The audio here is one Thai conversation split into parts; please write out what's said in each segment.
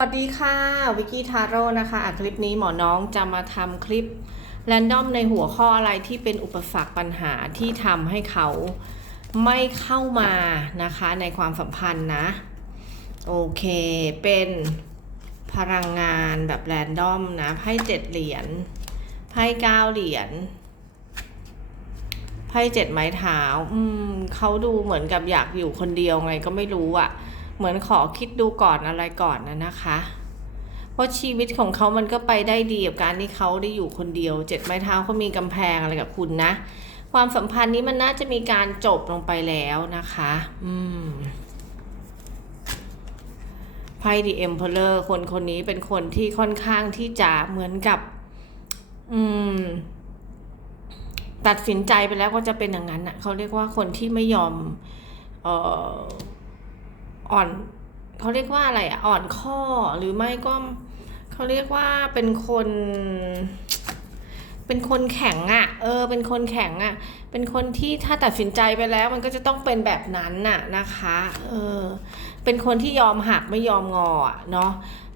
สวัสดีค่ะ วิกกี้ทาโร่นะคะะคลิปนี้หมอน้องจะมาทำคลิปแรนดอมในหัวข้ออะไรที่เป็นอุปสรรคปัญหาที่ทำให้เขาไม่เข้ามานะคะในความสัมพันธ์นะ โอเค เป็นพลังงานแบบแรนดอมนะไพ่เจ็ดเหรียญไพ่เก้าเหรียญไพ่เจ็ดไม้เท้าอืมเขาดูเหมือนกับอยากอยู่คนเดียวไงก็ไม่รู้อะ เหมือนขอคิดดูก่อนอะไรก่อนนะนะคะ เพราะชีวิตของเขามันก็ไปได้ดีกับการที่เขาได้อยู่คนเดียว เจ็ดไม้เท้าเขามีกำแพงอะไรกับคุณนะ ความสัมพันธ์นี้มันน่าจะมีการจบลงไปแล้วนะคะ อืมไพ่ดีเอ็มเพลเลอร์คนคนนี้เป็นคนที่ค่อนข้างที่จะเหมือนกับ อืม ตัดสินใจไปแล้วก็จะเป็นอย่างนั้นอะเขาเรียกว่าคนที่ไม่ยอม เอ่อ อ่อนเขาเรียกว่าอะไรอะอ่อนข้อหรือไม่ก็เขาเรียกว่าเป็นคน เป็นคนแข็งอะ เออ เป็นคนแข็งอะ เป็นคนที่ถ้าตัดสินใจไปแล้ว มันก็จะต้องเป็นแบบนั้นน่ะนะคะ เออ เป็นคนที่ยอมหักไม่ยอมงออะเนาะ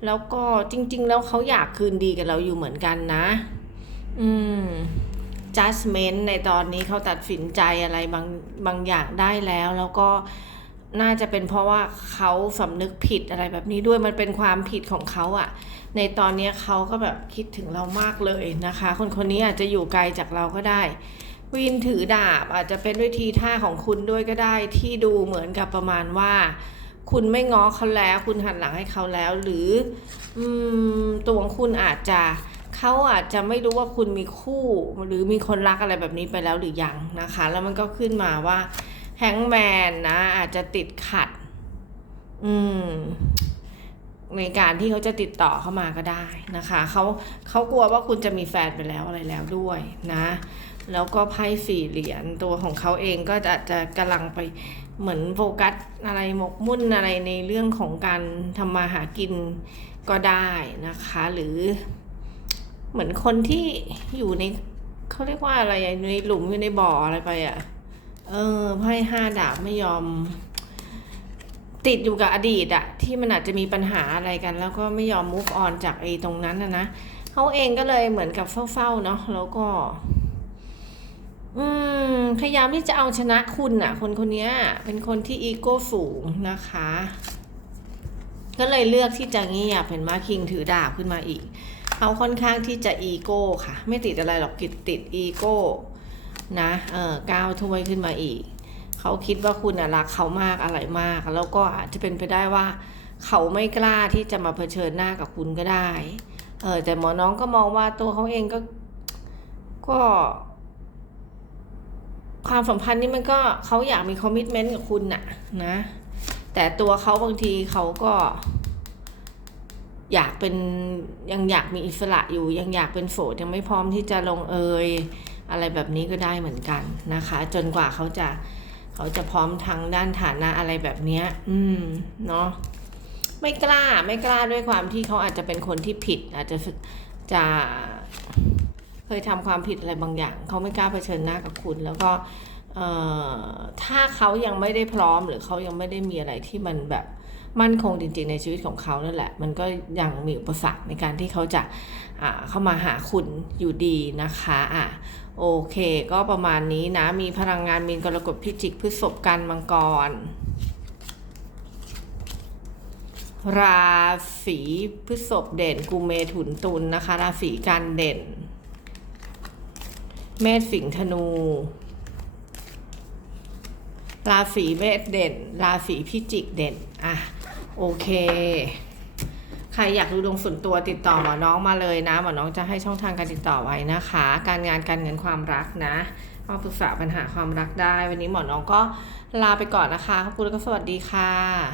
แล้วก็จริง ๆ แล้วเขาอยากคืนดีกับเราอยู่เหมือนกันนะ อืม judgment ในตอนนี้เขาตัดสินใจอะไรบางบางอย่างได้แล้วแล้วก็ น่าจะเป็นเพราะว่าเขาสำนึกผิดอะไรแบบนี้ด้วยมันเป็นความผิดของเขาอะในตอนนี้เขาก็แบบคิดถึงเรามากเลยนะคะ คนคนนี้อาจจะอยู่ไกลจากเราก็ได้วินถือดาบอาจจะเป็นด้วยทีท่าของคุณด้วยก็ได้ที่ดูเหมือนกับประมาณว่า คุณไม่ง้อเขาแล้ว คุณหันหลังให้เขาแล้ว หรืออตัวของคุณอาจจะเขาอาจจะไม่รู้ว่าคุณมีคู่ หรือมีคนรักอะไรแบบนี้ไปแล้วหรือยังนะคะ แล้วมันก็ขึ้นมาว่า แฮงแมนนะ อาจจะติดขัด อืมในการที่เขาจะติดต่อเข้ามาก็ได้นะคะเขาเขากลัวว่าคุณจะมีแฟนไปแล้วอะไรแล้วด้วยนะ แล้วก็ไพ่สี่เหรียญตัวของเขาเองก็อาจจะกำลังไปเหมือนโฟกัสอะไรหมกมุ่นอะไรในเรื่องของการทำมาหากินก็ได้นะคะ หรือเหมือนคนที่อยู่ในเขาเรียกว่าอะไรในหลุมอยู่ในบ่ออะไรไปอะ เออไพ่ห้าดาบไม่ยอม ติดอยู่กับอดีตอะที่มันอาจจะมีปัญหาอะไรกัน แล้วก็ไม่ยอม move on จากไอ้ตรงนั้นนะนะเขาเองก็เลยเหมือนกับเฝ้าๆเนาะแล้วก็ อืมพยายามที่จะเอาชนะคุณอะคนคนนี้เป็นคนที่อีโก้สูงนะคะ ก็เลยเลือกที่จะเงียบเห็นมาคิงถือดาบขึ้นมาอีกเขาค่อนข้างที่จะอีโก้ค่ะ ไม่ติดอะไรหรอกกิดติดอีโก้ นะเออก้าวถ้วยขึ้นมาอีก เขาคิดว่าคุณน่ะรักเขามากอะไรมาก แล้วก็อาจจะเป็นไปได้ว่า เขาไม่กล้าที่จะมาเผชิญหน้ากับคุณก็ได้เออแต่หมอน้องก็มองว่าตัวเขาเองก็ก็ ความสัมพันธ์นี่มันก็เขาอยากมีคอมมิชเมนต์กับคุณน่ะนะ แต่ตัวเขาบางทีเขาก็ อยากเป็นยังอยากมีอิสระอยู่ ยังอยากเป็นโสดยังไม่พร้อมที่จะลงเอย อะไรแบบนี้ก็ได้เหมือนกันนะคะ จนกว่าเขาจะเขาจะพร้อมทางด้านฐานะอะไรแบบเนี้ยอืมเนาะไม่กล้าไม่กล้าด้วยความที่เขาอาจจะเป็นคนที่ผิด อาจจะจะเคยทำความผิดอะไรบางอย่างเขาไม่กล้าเผชิญหน้ากับคุณ แล้วก็เอ่อถ้าเขายังไม่ได้พร้อมหรือเขายังไม่ได้มีอะไรที่มันแบบ มั่นคงจริงๆในชีวิตของเขานั่นแหละ มันก็ยังมีอุปสรรคในการที่เขาจะเข้ามาหาคุณอยู่ดีนะคะอะโอเค ก็ประมาณนี้นะ มีพลังงานมีนกรกฎพิจิกพฤษภกันมังกร ราศีพฤษภเด่นกุมเมถุนตุลนะคะ ราศีกันเด่น เมษสิงห์ธนูราศีเมษเด่น ราศีพิจิกเด่น อะ โอเค ใครอยากดูดวงส่วนตัวติดต่อหมอน้องมาเลยนะ หมอน้องจะให้ช่องทางการติดต่อไว้นะคะ การงานการเงินความรักนะมาปรึกษาปัญหาความรักได้ วันนี้หมอน้องก็ลาไปก่อนนะคะ ขอบคุณแล้วก็สวัสดีค่ะ